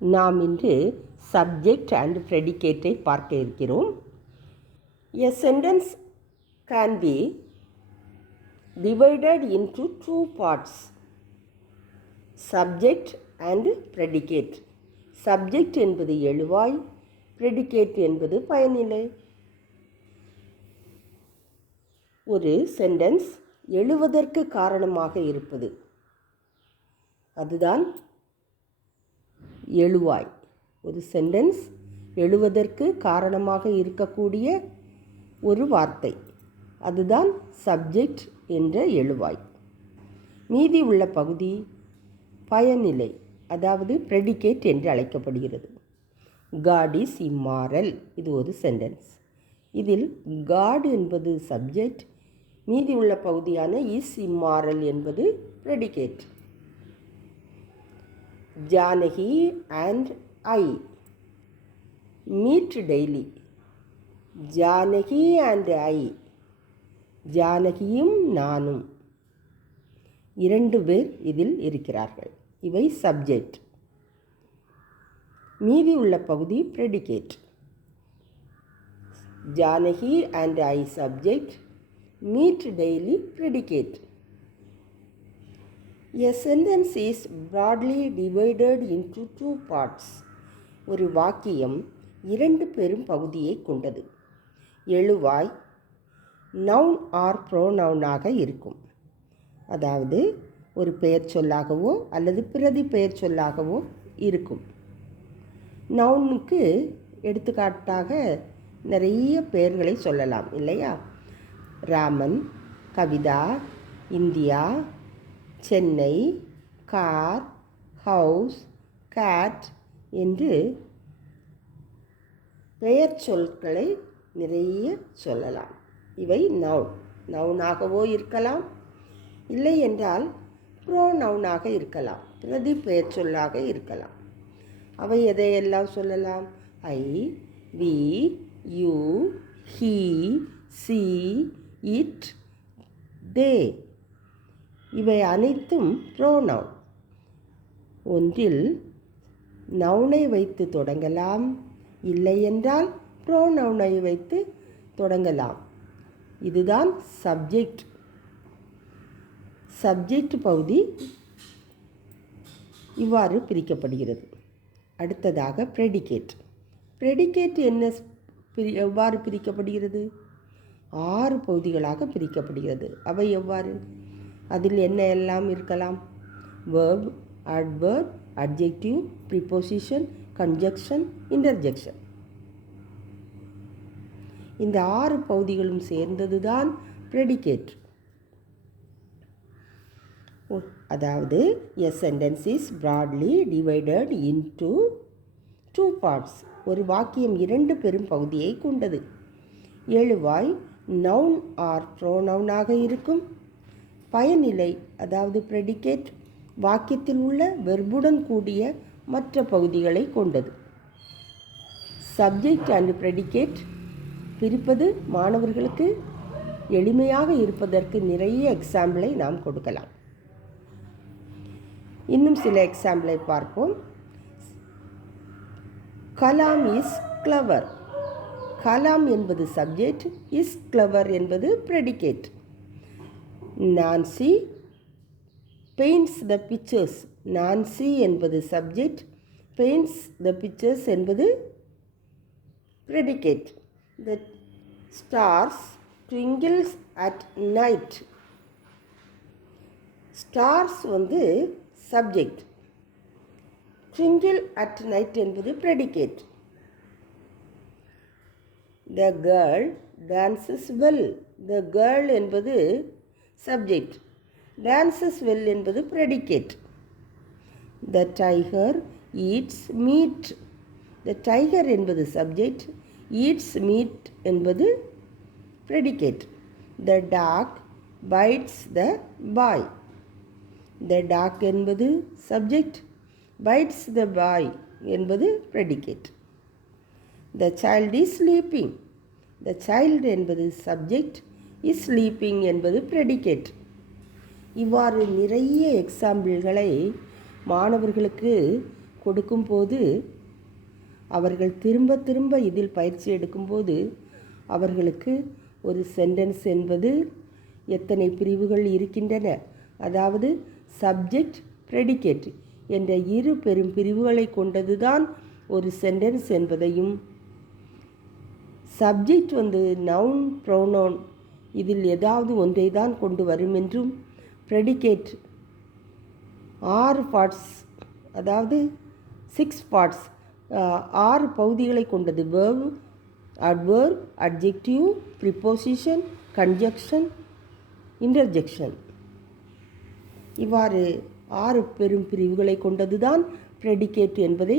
நாம் இன்று subject and ப்ரெடிகேட்டை பார்க்க இருக்கிறோம். A sentence can be divided into two parts, subject and predicate. Subject என்பது எழுவாய், predicate என்பது பயனிலை. ஒரு சென்டென்ஸ் எழுவதற்கு காரணமாக இருப்பது அதுதான் எழுவாய். ஒரு சென்டென்ஸ் எழுவதற்கு காரணமாக இருக்கக்கூடிய ஒரு வார்த்தை அதுதான் சப்ஜெக்ட் என்ற எழுவாய். மீதி உள்ள பகுதி பயனிலை, அதாவது ப்ரெடிகேட் என்று அழைக்கப்படுகிறது. God is immoral, இது ஒரு சென்டென்ஸ். இதில் God என்பது சப்ஜெக்ட், மீதி உள்ள பகுதியான is immoral என்பது predicate. Janaki and I meet daily. Janaki and I, ஜானகியும் நானும், இரண்டு பேர் இதில் இருக்கிறார்கள். இவை சப்ஜெக்ட். மீதி உள்ள பகுதி predicate. Janaki and I subject, meet daily predicate. A sentence is broadly divided into two parts. ஒரு வாக்கியம் இரண்டு பெரும் பகுதியை கொண்டது. எழுவாய் நவுன் ஆர் ப்ரோனவுனாக இருக்கும். அதாவது ஒரு பெயர் சொல்லாகவோ அல்லது பிரதி பெயர் சொல்லாகவோ இருக்கும். நவுனுக்கு எடுத்துக்காட்டாக நிறைய பெயர்களை சொல்லலாம் இல்லையா? Raman, Kavita, India, Chennai, car, house, gate என்று பெயர் சொற்களை நிறைய சொல்லலாம். இவை நவுனாகவோ இருக்கலாம், இல்லை என்றால் ப்ரோனவுனாக இருக்கலாம், பிரதி பெயர் சொல்லாக இருக்கலாம். அவை எதையெல்லாம் சொல்லலாம்? I, we, you, he, she, it, they. இவை அனைத்தும் ப்ரோனவுன். ஒன்றில் நவுனை வைத்து தொடங்கலாம், இல்லை என்றால் ப்ரோனவுனை வைத்து தொடங்கலாம். இதுதான் சப்ஜெக்ட். சப்ஜெக்ட் பகுதி இவ்வாறு பிரிக்கப்படுகிறது. அடுத்ததாக ப்ரெடிகேட். ப்ரெடிகேட் எவ்வாறு பிரிக்கப்படுகிறது? 6 பகுதிகளாக பிரிக்கப்படுகிறது. அவை எவ்வாறு? அதில் என்ன எல்லாம் இருக்கலாம்? verb, adverb, adjective, preposition, conjunction, interjection. இந்த 6 பகுதிகளும் சேர்ந்தது தான் ப்ரெடிகேட். அதாவது a sentence is broadly divided into two parts. ஒரு வாக்கியம் இரண்டு பெரும் பகுதியை கொண்டது. எழுவாய் நவுன் ஆர் ப்ரோனவுனாக இருக்கும். பயனிலை, அதாவது ப்ரெடிகேட், வாக்கியத்தில் உள்ள வெர்புடன் கூடிய மற்ற பகுதிகளை கொண்டது. சப்ஜெக்ட் அண்ட் ப்ரெடிகேட் பிரிப்பது மாணவர்களுக்கு எளிமையாக இருப்பதற்கு நிறைய எக்ஸாம்பிளை நாம் கொடுக்கலாம். இன்னும் சில எக்ஸாம்பிளை பார்ப்போம். Kalam is clever. கலாம் என்பது சப்ஜெக்ட், இஸ் கிளவர் என்பது predicate. Nancy paints the pictures. Nancy என்பது சப்ஜெக்ட், பெயிண்ட்ஸ் த பிக்சர்ஸ் என்பது predicate. The stars twinkles at night. Stars subject, twinkle at night என்பது predicate. The girl dances well. The girl என்பது subject, dances well என்பது predicate. The tiger eats meat. The tiger என்பது subject, eats meat என்பது predicate. The dog bites the boy. The dog என்பது subject, bites the boy என்பது predicate. The child is sleeping. The child என்பது subject, is sleeping என்பது predicate. இவ்வாறு நிறைய எக்ஸாம்பிள்களை மாணவர்களுக்கு கொடுக்கும்போது அவர்கள் திரும்ப திரும்ப இதில் பயிற்சி எடுக்கும்போது அவர்களுக்கு ஒரு சென்டென்ஸ் என்பது எத்தனை பிரிவுகள் இருக்கின்றன, அதாவது சப்ஜெக்ட் ப்ரெடிகேட் என்ற இரு பெரும் பிரிவுகளை கொண்டதுதான் ஒரு சென்டென்ஸ் என்பதையும், சப்ஜெக்ட் நவுன் ப்ரோனவுன் இதில் ஏதாவது ஒன்றை தான் கொண்டு வரும் என்றும், ப்ரெடிகேட் 6 பார்ட்ஸ் அதாவது 6 பார்ட்ஸ் 6 பகுதிகளை கொண்டது. verb, adverb, adjective, preposition, conjunction, interjection இவ்வாறு 6 பெரும் பிரிவுகளை கொண்டதுதான் ப்ரெடிகேட் என்பதை